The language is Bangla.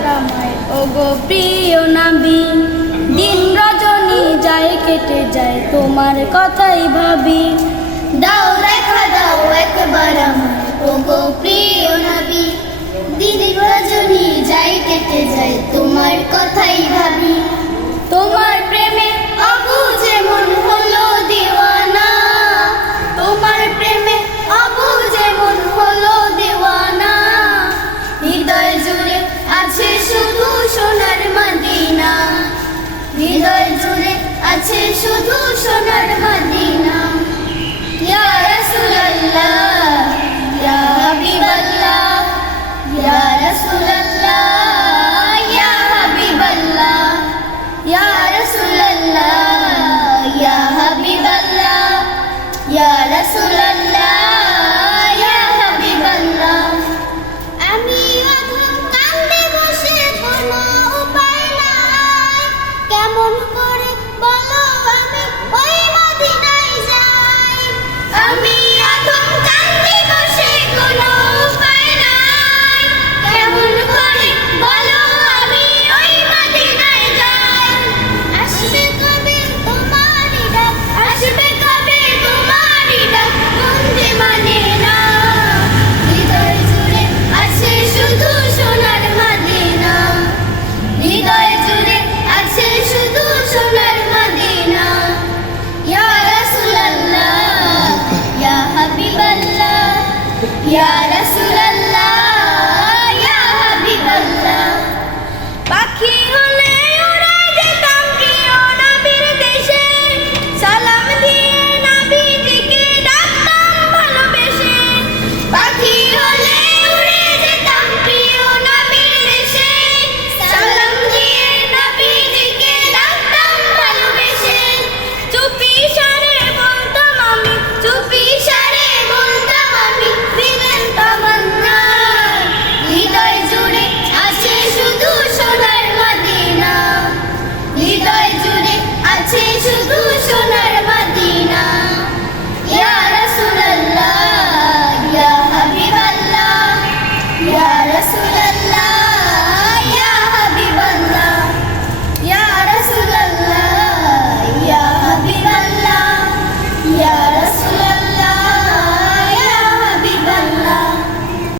একবার আমায় ওগো প্রিয় নবী। দিন রজনী যায় কেটে যায় তোমার কথাই ভাবি। দাও দেখা দাও একবার আমায় ওগো প্রিয় নবী। দিন রজনী যায় কেটে যায় তোমার কথাই ভাবি। তোমার প্রেমে আবু যেমন হলো দিওয়ানা, তোমার প্রেমে আবু যেমন হলো দিওয়ানা। হৃদয় জুড়ে আছে শুধু সোনার মদিনা, হৃদয় জুড়ে আছে শুধু সোনার মদিনা। ইয়া রাসূলুল্লাহ ইয়া হাবিবাল্লাহ ইয়া রাসূলুল্লাহ